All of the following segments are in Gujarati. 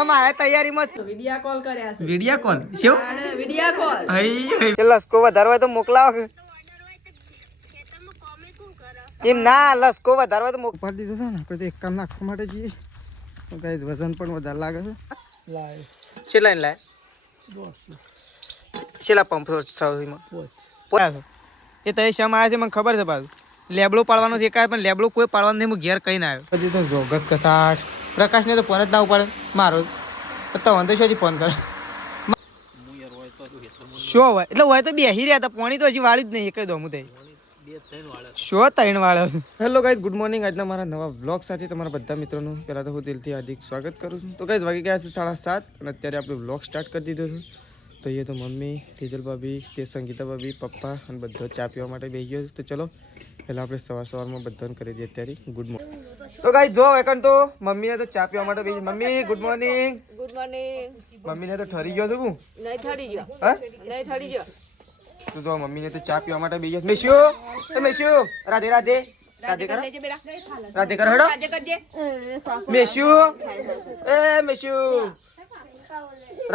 અમારે તૈયારીમાં વિડિયા કોલ કર્યા છે. વિડિયા કોલ શું વિડિયા કોલ એ લસકો વધારવા તો મોકલાવો એમ ના લસકો વધારવા તો મોકલી દીધો છે ને આપણે તો એક કામ નાખવા માટે જઈએ તો ગાઈસ વજન પણ વધારે લાગે છે લાય કેટલા ને લાય છેલ્લા પંપ સૌમાં પોયા એ તો શમ આવ્યા છે મને ખબર છે પાછું લેબડો પાડવાનો છે એકાય પણ લેબડો કોઈ પાડવાનો નહીં હું ઘેર કહીને આવ્યો પછી તો જોગસ કસાટ પ્રકાશને તો ફોન જ ના ઉપાડે મારો તો વાંધો શોથી ફોન કરે શું હોય એટલે હોય તો બેસી રહ્યા હતા પાણી તો હજી વાળી જ નહીં એક દોમું થઈ શું 3 વાળા હેલો ગાઈઝ ગુડ મોર્નિંગ આજના મારા નવા વ્લોગ સાથે તમારા બધા મિત્રોનું પહેલાં તો હું દિલથી હાર્દિક સ્વાગત કરું છું તો ગાઈઝ વાગી ગયા છે 7:30 અને અત્યારે આપણે વ્લોગ સ્ટાર્ટ કરી દીધો છે તો એ તો મમ્મી તેજલ ભાભી તે સંગીતા ભાભી પપ્પા અને બધો ચા પીવા માટે બેસી ગયો તો ચલો પહેલાં આપણે સવારમાં બધાને કરી દઈએ અત્યારે ગુડ મોર્નિંગ તો ગાઈઝ જો એકન તો મમ્મીને તો ચા પીવા માટે બેસી મમ્મી ગુડ મોર્નિંગ મમ્મીને તો ઠરી ગયો છું નહીં ઠરી ગયો હા નહીં ઠરી ગયો તો જો મમ્મીને તો ચા પીવા માટે બેસી મેશ્યુ એ મેશ્યુ રાધે રાધે રાધે કર રાધે કર હડો મેશ્યુ એ મેશ્યુ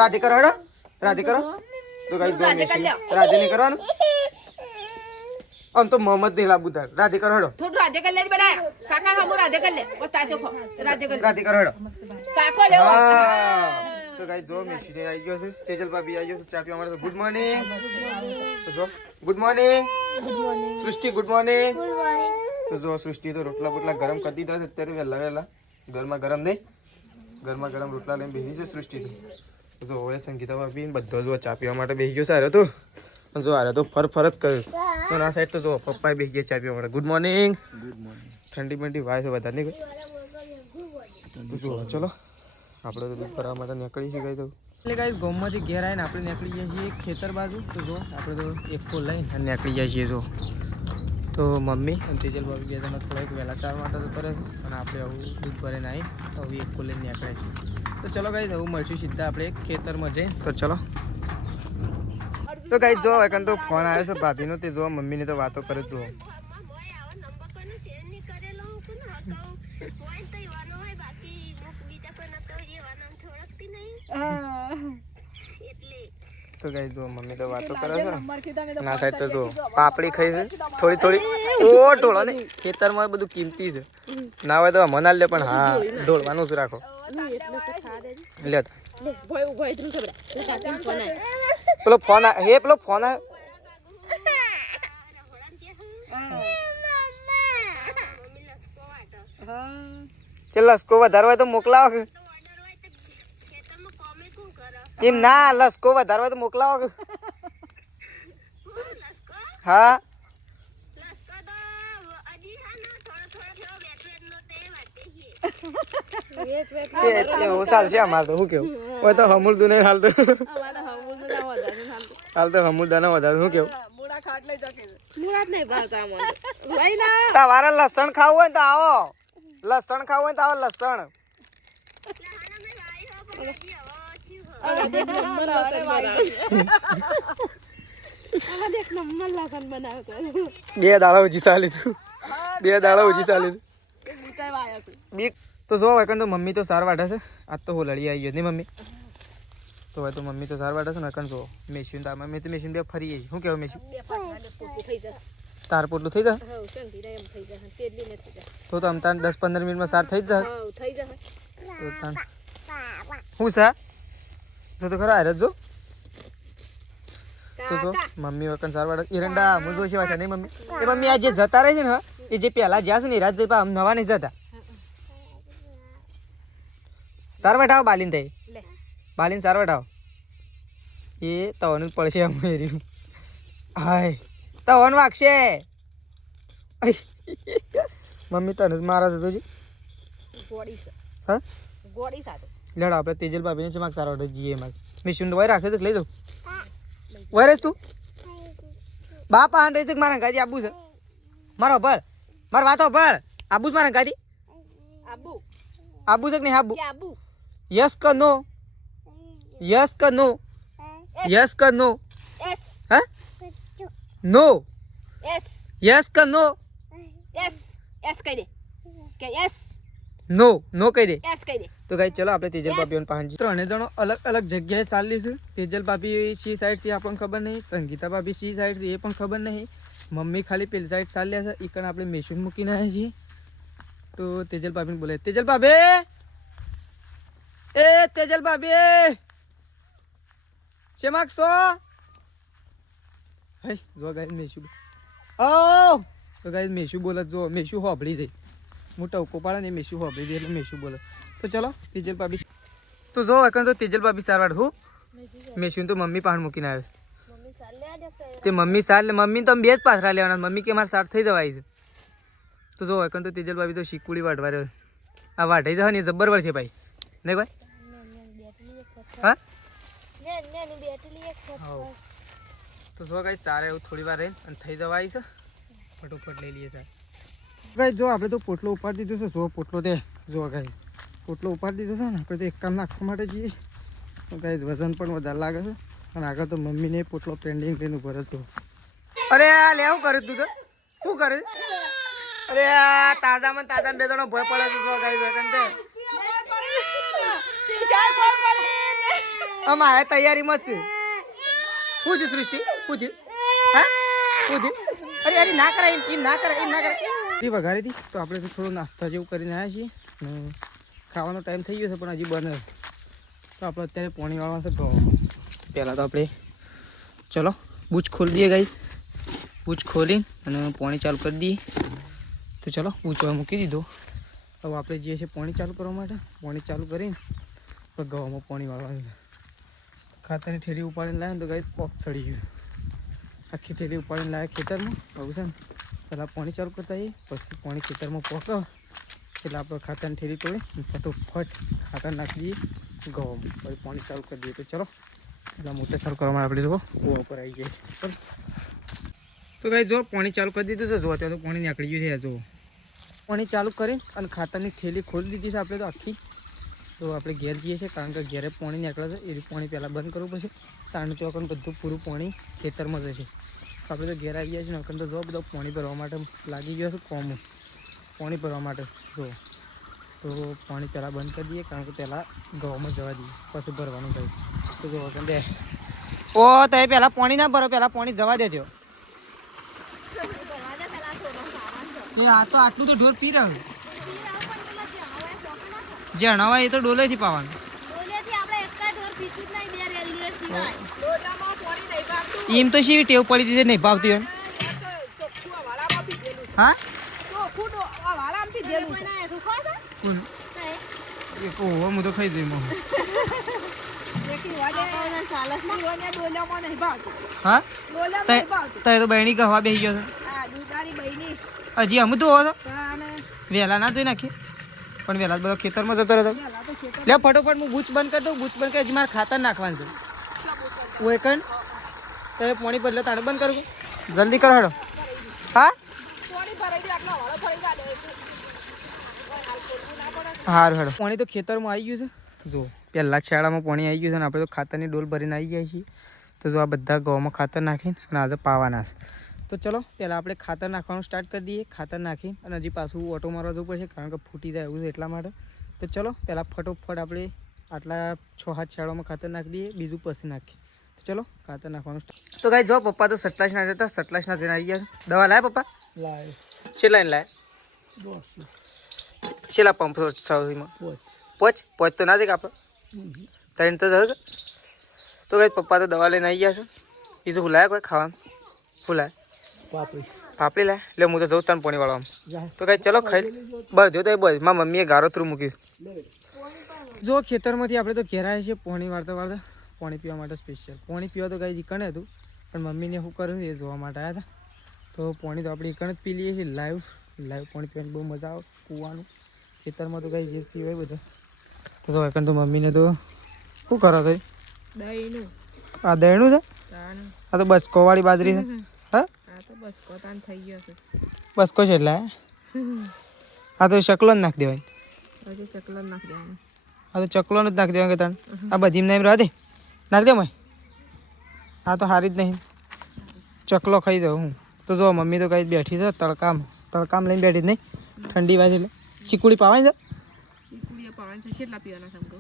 રાધે કર હડો રાધે કરો તો ગાઈસ જો મેશ્યુ રાધે નહીં કરવાનું આમ તો મોહમ્મદ નહીં લાબુ તાર રાધે કર હડો થોડું રાધે કર લે બડા કાકા હમુ રાધે કર લે ઓ તાતો ખો રાધે કર હડો કાકો લે તો ગાઈસ જો મેશ્યુ ને આવી ગયો છે તેજલ ભાભી આવી ગયો છે ચા પીવા માટે ગુડ મોર્નિંગ તો જો ગુડ મોર્નિંગ સૃષ્ટિ ગુડ મોર્નિંગ તો જો સૃષ્ટિ તો રોટલા બોટલા ગરમ કરી દીધા છે અત્યારે વહેલા ગરમા ગરમ ગરમ રોટલા લઈને બેસી છે સૃષ્ટિ તો જો હવે સંગીતા ભાભી બધો જો ચા પીવા માટે બેસી ગયો સારો તો જો આરે તો ફર જ કર્યું તો ના સાઈડ તો જો પપ્પા બેસી ગયા ચા પીવા માટે ગુડ મોર્નિંગ ઠંડી બંડી વાય છે વધારે નહીં તો જો ચલો આપણે તો દૂધ ભરવા માટે નીકળી છીએ ગઈ તો એટલે ગાઈસ ગામમાંથી ઘેર આવીને આપણે નીકળી જઈએ છીએ ખેતર બાજુ તો જો આપણે તો એક કોલ લઈને નીકળી જઈએ છીએ જો તો મમ્મી અને તેજલ ભાભી બે જણા થોડાક વહેલા ચાર માટે તો કરે છે અને આપણે આવું દૂધ ભરીને આવી હવે એક કોલ લઈને નીકળે છે તો ચલો ગાઈસ હવે મળશું સીધા આપણે ખેતરમાં જઈને તો ચલો તો ગાઈસ જો એકન તો ફોન આવ્યો છે ભાભીનો તે જો મમ્મીને તો વાતો કરે જો તો ગાઈસ જો મમ્મી તો વાતો કરે છે ના થાય તો જો પાપડી ખાઈ છે થોડી ઓ ઢોળો ને ખેતરમાં બધું કિંમતી છે ના હોય તો મનાલ લે પણ હા ઢોળવાનું જ રાખો લે પેલો ફોન પેલો ફોન કે લસકો વધારવા તો મોકલાવો એમ ના લસકો વધારવા તો મોકલાવો હા એવું ચાલશે અમારે તો શું કેવું હોય તો હમુલદું નહીં હાલ તો હમુલદા ના વધારે શું કેવું તમારે લસણ ખાવું હોય તો આવો લસણ ખાવું હોય તો આવો લસણ બે દાડા ઓછી ચાલી તું બીક તો જો એકન તો મમ્મી તો સાર વાટે છે આજ તો હોલડી આવી ગયો નહીં મમ્મી તો હવે તો મમ્મી તો સાર વાટે છે ને એકન જો મેશીન તાર મમ્મી તો મેશીન બે ફરી શું કહેવું મેશીન તાર પોટલું થઈ જાય તો આમ તાર 10-15 મિનિટમાં સાર થઈ જાય તો તાર શું સા તો ખરા હારે જો તો જો મમ્મી વકન સાર વાટે એરંડા હું જો છે વાછા નહીં મમ્મી એ મમ્મી આ જે જતા રહે છે ને એ જે પહેલા જ્યાં છે ને રાત જઈ નવા નહીં જતા સાર બેઠાવો બાલીન થઈ બાલીન સાર બેઠાવો એ તવન જ પડશે આમ એર્યું હાય તવન વાગશે મમ્મી તને જ મારા જતો જી હા લેડ આપણે તેજલ ભાભીને છે માગ સારા ઓર્ડર જીએ માગ મિશન વય રાખે તો લઈ દઉં વય રેસ તું બાપ આન રહી છે મારા ગાજી આબુ છે મારો ભળ મારો વાતો ભળ આબુ જ મારા ગાજી આબુ છે કે નહીં આબુ યસ કે નો યસ કે નો યસ કે નો હા નો યસ કે નો યસ કહી દે કે યસ નો નો કહી દે એસ કહી દે. તો ગાઈ ચલો આપણે તેજલ ભાભી પાંચ ત્રણે જણો અલગ અલગ જગ્યાએ ચાલી છે. તેજલ ભાભી શી સાઈડ છે આપણને ખબર નહીં, સંગીતા ભાભી શી સાઈડ છે એ પણ ખબર નહીં. મમ્મી ખાલી પેલી સાઈડ ચાલ્યા છે. ઈકણ આપણે મેશીન મૂકીને આવ્યા છીએ. તો તેજલ ભાભીને બોલે, તેજલ ભાભી, એ તેજલ ભાભી શેમાક છો? હે જો ગાઈ મેશુ ઓ તો ગાઈ મેશુ બોલે. જો મેશુ હોબળી જઈ મોટા ઉકો પાડે ને મેશુ હોબળી દે એટલે મેશુ બોલે. તો ચલો તેજલ ભાભી તો જો એકણ તો તેજલ ભાભી સારવાર હું મેશુ તો મમ્મી પાણ મૂકીને આવે. તે મમ્મી સાર મમ્મી તો બે જ પાથરા લેવાના. મમ્મી કે મારે સાર થઈ જવાય છે. તો જો એકણ તો તેજલ ભાભી તો શીકુડી વાટવા રહ્યો. આ વાઢાઈ જવા ને જબ્બર છે ભાઈ નહીં ભાઈ. હા તો જો ગાઈ સારા એવું થોડી વાર રહીને અને થઈ જવાય છે. ફટોફટ લઈ લઈએ સાર ગાઈ. જો આપણે તો પોટલો ઉપાડી દીધો છે. જો પોટલો તે જો ગાઈ પોટલો ઉપાડી દીધો છે ને. આપણે તો એક કામ નાખવા માટે જઈએ તો ગાઈ વજન પણ વધારે લાગે છે. અને આગળ તો મમ્મીને પોટલો પેન્ડિંગ લઈને ઉભો હતો. અરે આ લે શું કર્યું તું તો શું કર્યું? અરે આ તાજામાં તાજા બે જણો ભય પડે છે. જો ગાઈ વેકન તે અમારે તૈયારીમાં જ છે. શું છે સૃષ્ટિ? શું છે? હા શું છે? અરે અરે ના કરાય એમ ના કરાય એમ ના કરાય. એ વઘારી હતી તો આપણે તો થોડો નાસ્તા જેવું કરીને આવ્યા છીએ. ખાવાનો ટાઈમ થઈ ગયો છે પણ હજી બને. તો આપણે અત્યારે પાણી વાળવા છે ઘઉં. પહેલાં તો આપણે ચલો બૂચ ખોલી દઈએ ગાઈ. બૂચ ખોલી અને પાણી ચાલુ કરી દઈએ. તો ચલો બૂચવા મૂકી દીધો. હવે આપણે જઈએ છીએ પાણી ચાલુ કરવા માટે. પાણી ચાલુ કરીને આપણે ઘઉંમાં પાણી વાળવાનું છે. ખાતરની ઠેલી ઉપાડીને લાવે ને તો ગાઈ પોપ ચડી ગયું. આખી ઠેલી ઉપાડીને લાવે ખેતરમાં. આવું છે ને પહેલાં પાણી ચાલુ કરતા જઈએ પછી પાણી ખેતરમાં પોકો એટલે આપણે ખાતરની ઠેલી તોડી ફટોફટ ખાતર નાખી દઈએ ઘઉં પછી પાણી ચાલુ કરી દઈએ. તો ચલો એટલે મોટર ચાલુ કરવામાં આપણે જો કૂવા પર આવી જાય. બરાબર તો ભાઈ જો પાણી ચાલુ કરી દીધું છે. જો અત્યારે તો પાણી નીકળી ગયું છે. જો પાણી ચાલુ કરીને અને ખાતરની થેલી ખોલી દીધી છે આપણે તો આખી. તો આપણે ઘેર જઈએ છીએ કારણ કે ઘેરે પાણી નીકળે છે. એ પાણી પહેલાં બંધ કરવું પડશે. તાણ તો આપણને બધું પૂરું પાણી ખેતરમાં જશે. આપણે તો ઘેર આવી ગયા છીએ નકર તો જો બધો પાણી ભરવા માટે લાગી ગયો છે કોમું પાણી ભરવા માટે. જો તો પાણી પહેલાં બંધ કરી દઈએ કારણ કે પહેલાં ઘઉંમાં જવા દઈએ પછી ભરવાનું થાય. તો જો દે ઓ તમે પહેલાં પાણી ના ભરો પહેલાં પાણી જવા દેજો. એ આ તો આટલું તો ઢોર પી રહ્યું. જે અણાવાય એ તો ડોલેથી પાવાનું. એમ તો શી ટેવ પડી દીધી નહીં ભાવતી હોય. હા હું તો ખાઈ દઈ હા તો બહેણી કહવા બેસી ગયો છે હજી અમુક તો હોવો વહેલા ના ધોઈ નાખીએ પણ વહેલા બધો ખેતરમાં જતો રહેતો. લે ફટોફટ હું બૂચ બંધ કરી દઉં. બૂચ બંધ કરી હજી મારે ખાતર નાખવાનું છે. વેકન તમે પાણી બદલે તાણે બંધ કરું જલ્દી કરો હેડો. હા સારું હેડો. પાણી તો ખેતરમાં આવી ગયું છે. જો પહેલાં શાળામાં પાણી આવી ગયું છે અને આપણે તો ખાતરની ડોલ ભરીને આવી ગયા છીએ. તો જો આ બધા ઘઉંમાં ખાતર નાખીને અને આજે પાવાના છે. તો ચલો પહેલાં આપણે ખાતર નાખવાનું સ્ટાર્ટ કરી દઈએ. ખાતર નાખી અને હજી પાછું ઓટો મારવા જવું પડશે કારણ કે ફૂટી જાય એવું છે એટલા માટે. તો ચલો પહેલાં ફટોફટ આપણે આટલા 6-7 શાળામાં ખાતર નાખી દઈએ બીજું પછી નાખીએ. તો ચલો ખાતર નાખવાનું સ્ટાર્ટ. તો ગાઈ જો પપ્પા તો સટલાસના જતા સટલાસના જઈને આવી ગયા. દવા લાવે પપ્પા? લાવે. છેલ્લા લાવે છેલ્લા પંપ સૌમાં પોચ તો ના દે કે આપણે ત્રણ તો જશે. તો ગાઈ પપ્પા તો દવા લઈને આવી ગયા છે. બીજું હું લાવે કોઈ ખાવાનું શું લાવે? પાપડી લાવે. એટલે હું તો જઉં તને પાણી વાળવામાં. તો કઈ ચલો ખાઈ બસ જો તો બસ મારા મમ્મીએ ગારો થ્રુ મૂક્યું. જો ખેતરમાંથી આપણે તો ઘેર આવ્યા છીએ પાણી વાળતા વાળતા પાણી પીવા માટે સ્પેશિયલ. પાણી પીવા તો કાંઈ ઈકણે હતું પણ મમ્મીને શું કર્યું એ જોવા માટે આવ્યા હતા. તો પાણી તો આપણે ઈકણે જ પી લઈએ છીએ લાઈવ પાણી પીવાની બહુ મજા આવે. કૂવાનું ખેતરમાં તો કાંઈ જે પીવાય બધા. તો એકણ તો મમ્મીને તો શું કરો તો દહીંનું આ દહીંનું છે. આ તો બસ કોવાળી બાજરી છે. હા બસકો છે એટલે આ તો ચકલો જ નાખી દેવાય. આ તો ચકલો જ નાખી દેવાય કે તને આ બધી નહીં રહે નાખી દે મય. આ તો હારી જ નહીં ચકલો ખાઈ જાઉં હું. તો જો મમ્મી તો કઈ બેઠી છે તડકામ લઈને બેઠી જ નહીં ઠંડી વાય એટલે ચીકુડી પાવાની છે. વાળવાનું છે કેટલા પીવાના સમકો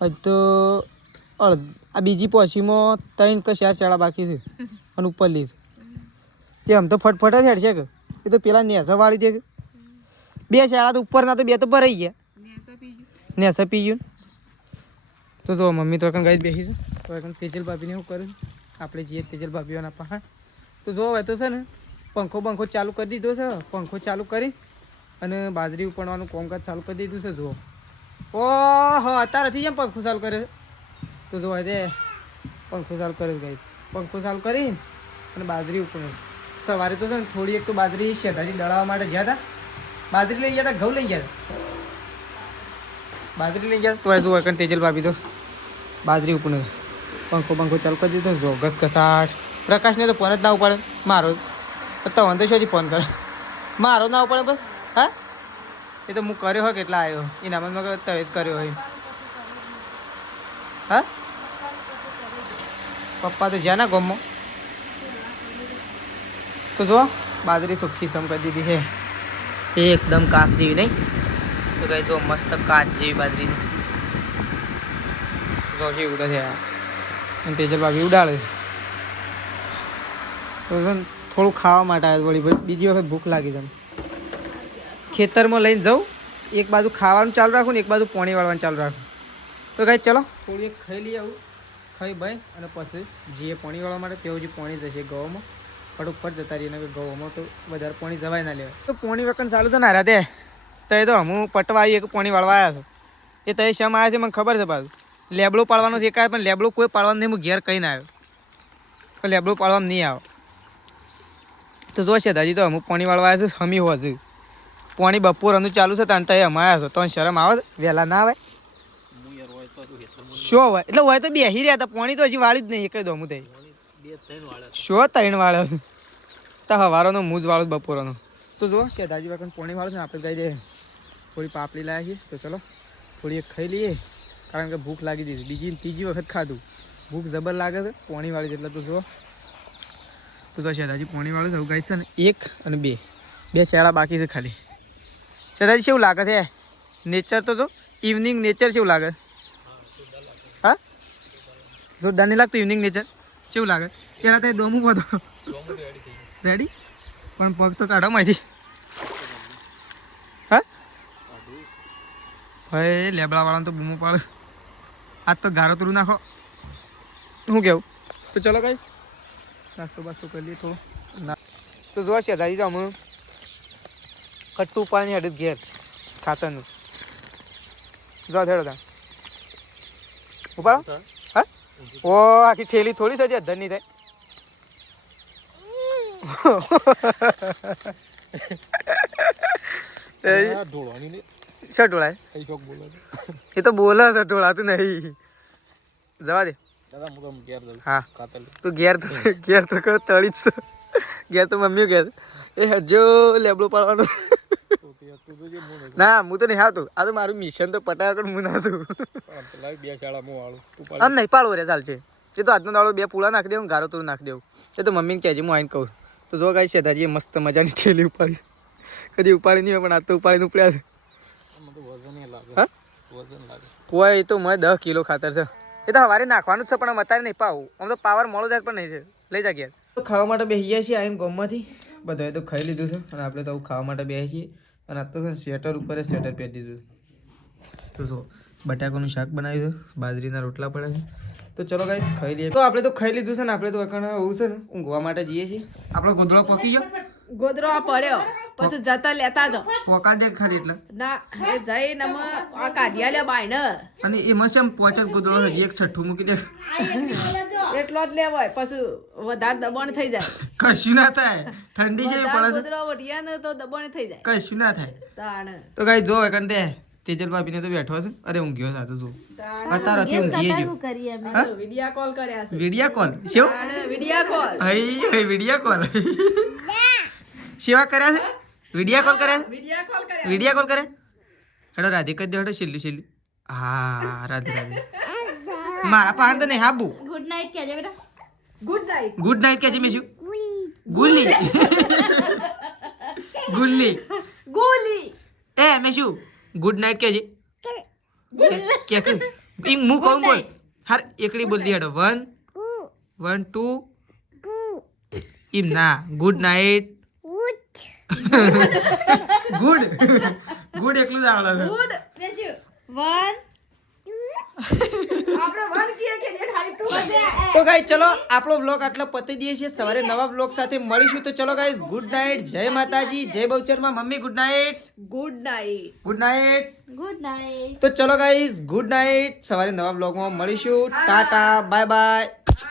હજ તો આ બીજી પોસીમાં 3 કે 4 શેળા બાકી છે અને ઉપર લીધ તે આમ તો ફટફટ જ હેડ છે કે એ તો પેલા નેસા વાળી દે કે 2 શેળા તો ઉપરના તો 2 તો ભરાઈ ગયા નેસા પી ગયું તો જો મમ્મી તો કણ ગાઈ બેસી છે તો કણ તેજલ ભાભીને શું કરે આપણે જઈએ તેજલ ભાભીઓના પહાડ તો જો હવે તો છે ને પંખો ચાલુ કરી દીધો છે પંખો ચાલુ કરી અને બાજરી ઉપડવાનું કામકાજ ચાલુ કરી દીધું છે જુઓ ઓહો અત્યારેથી જેમ પંખો ચાલુ કરે તો જો તે પંખો ચાલુ કરે ગાઈ પંખો ચાલુ કરી અને બાજરી ઉપર સવારે તો છે ને થોડી એક તો બાજરી શેતાજી દળાવવા માટે ગયા હતા બાજરી લઈ ગયા હતા ઘઉં લઈ ગયા હતા બાજરી લઈ ગયા તો જો એકન તેજલ ભાભી તો બાજરી ઉપર પંખો ચાલુ કરી દીધો જો ઘસઘસાટ પ્રકાશને તો ફોન જ ના ઉપાડે મારો તો વાંધો શોધી ફોન કરે મારો ના ઉપાડે બસ હા એ તો હું કર્યો હોય કેટલા આવ્યો એના મનમાં તવેજ કર્યો હોય હા પપ્પા તો જ્યાં ના ગમો તો જો બાજરી સુખી સમ કરી દીધી છે એકદમ કાચ જેવી નહીં તો કઈ જો મસ્ત કાચ જેવી બાજરી જો છે ઉડે છે અને તેજલ ભાભી ઉડાડે તો થોડું ખાવા માટે આવ્યું વળી બીજી વખત ભૂખ લાગી જાય ખેતરમાં લઈને જાઉં એક બાજુ ખાવાનું ચાલુ રાખું ને એક બાજુ પાણી વાળવાનું ચાલુ રાખું તો કઈ ચલો થોડી એક ખાઈ લઈ આવું ખાઈ ભાઈ અને પછી જે પાણી વાળવા માટે તેવું જે પાણી જશે ગવામાં ફટોફટ જતા રહીએ ને ગવામાં તો વધારે પાણી જવાય ના લેવાય તો પાણી વખત ચાલુ છે ને રાતે તો એ તો હું પટવા આવી એક પાણી વાળવા આવ્યા છો એ તો શમ આવ્યા છે મને ખબર છે પાછું લેબડો પાડવાનો છે એકાય પણ લેબડો કોઈ પાડવાનું નહીં હું ઘેર કહીને આવ્યો તો લેબડો પાડવામાં નહીં આવે તો જો છે દાજી તો અમુક પાણી વાળવા આવ્યા છે હમી હોવા છે પાણી બપોરનું ચાલુ છે તાણ તો એ અમાયા છો તો શરમ આવે વહેલા ના આવે શું હોય એટલે હોય તો બેસી રહ્યા હતા પાણી તો હજી વાળી જ નહીં એક દો હું થઈ શું 3 વાળો તો હવારોનો મૂજ વાળો બપોરનો તો જો શેદાજી વખત પાણી વાળો છે આપણે કહી દઈએ થોડી પાપડી લાવ્યા છીએ તો ચલો થોડી એક ખાઈ લઈએ કારણ કે ભૂખ લાગી દીધી બીજી ત્રીજી વખત ખાધું ભૂખ જબર લાગે છે પાણી વાળી એટલે તો જો શેદાજી પાણી વાળું જવું ગાય છે ને 1 અને 2 શેળા બાકી છે ખાલી શેદાજી કેવું લાગે છે નેચર તો જો ઇવનિંગ નેચર કેવું લાગે હા જોરદાર નહીં લાગતું ઇવનિંગ નેચર કેવું લાગે પેલા તો દોમું બધો રેડી પણ પગ તો કાઢો માંથી હા હવે લેબડા વાળાને તો બૂમો પાડે આજ તો ગારો તરું નાખો શું કેવું તો ચલો કઈ નાસ્તો બાસ્તો કરી લઈએ થોડો તો જોવા છે દાદી તો અમે કટ્ટું પાણી હેડ ઘેર ખાતરનું જો થેડો તા ઉપાડો હા ઓ આખી થેલી થોડી છે જે ધરની થાય શટોળાય એ તો બોલે છે ઢોળાતું નહીં જવા દે હા તું ઘેર તો કર તળી જ ઘેર તો મમ્મી ઘેર એ હટજો લેબડો પાડવાનો ના હું તો નહીં હાતું આ તો મારું મિશન તો પટાયા કર હું ના છું આમ નહીં પાડવો રે ચાલશે એ તો આજનો દાડો 2 પૂળા નાખી દેવું ગારો તું નાખી દેવું એ તો મમ્મીને કહેજે હું આવીને કહું તો જો ગાય છે દાજીએ મસ્ત મજાની ઠેલી ઉપાડી કદી ઉપાડી નહીં હોય પણ આજ તો ઉપાડીને ઉપડ્યા છે હા કોઈ તો મને 10 કિલો ખાતર છે એ તો સવારે નાખવાનું જ છે પણ અત્યારે નહીં પાવું આમ તો પાવર મોડો જાય પણ નહીં છે લઈ જા ગયા તો ખાવા માટે બેસી ગયા છીએ આવીને ગામમાંથી બધાએ તો ખાઈ લીધું છે અને આપણે તો ખાવા માટે બેસી છીએ અને આ તો સ્વેટર ઉપર સ્વેટર પહેરી દીધું તો જો બટાકાનું શાક બનાવ્યું છે બાજરીના રોટલા પડ્યા છે તો ચલો ગાઈસ ખાઈ લઈએ તો આપણે તો ખાઈ લીધું છે ને આપણે તો એકણ એવું છે ને ઊંઘવા માટે જઈએ છીએ આપણો ગોદડો પકી ગયો ગોદરો પડ્યો પછી જતા લેતા જાઓ પોકા દે ખરી એટલે ના એ જઈને આ કાઢ્યા લે બાય ને અને એમાં છે પોચ જ ગોદડો હજી એક છઠ્ઠું મૂકી દે એટલો જ લેવાય પછી વધારે દબાણ થઈ જાય કશું ના થાય ઠંડી છે પડે ગોદરો વઢિયા ને તો દબાણ થઈ જાય કશું ના થાય તાણ તો ગાઈ જો એકણ દે તેજલ ભાભીને તો બેઠો છે અરે ઊંઘ્યો સાથે જો અત્યારથી ઊંઘી ગયો વિડિયા કોલ કર્યા છે વિડિયા કોલ શેવ વિડિયા કોલ હઈ વિડિયા કોલ સેવા કર્યા છે વિડિયા કોલ કર્યા છે વિડિયા કોલ કરે હેડો રાધે કરી દે હેડો છેલ્લું હા રાધે મારા પાન તો નહીં હાબુ ગુડ નાઈટ કહેજે બેટા ગુડ નાઈટ ગુડ નાઈટ કહેજે મેં શું ગુલ્લી ગુલ્લી ગોલી એ મેં શું ગુડ નાઈટ કહેજે કે ઈ હું કહું બોલ હાર એકડી બોલતી હેડો 1 1 2 ઈમ ના ગુડ નાઈટ ગુડ ગુડ એકલું જ આવડે ગુડ બેસ્યું 1 આપણે 1 કીએ કે ને ખાલી 2 તો ગાઈસ ચલો આપણો વ્લોગ આટલો પતી દઈએ છીએ સવારે નવા વ્લોગ સાથે મળીશું તો ચલો ગાઈસ ગુડ નાઈટ જય માતાજી જય બહુચરમાં mummy good night good night good night good night તો ચલો ગાઈસ ગુડ નાઈટ સવારે નવા વ્લોગમાં મળીશું ટાટા બાય બાય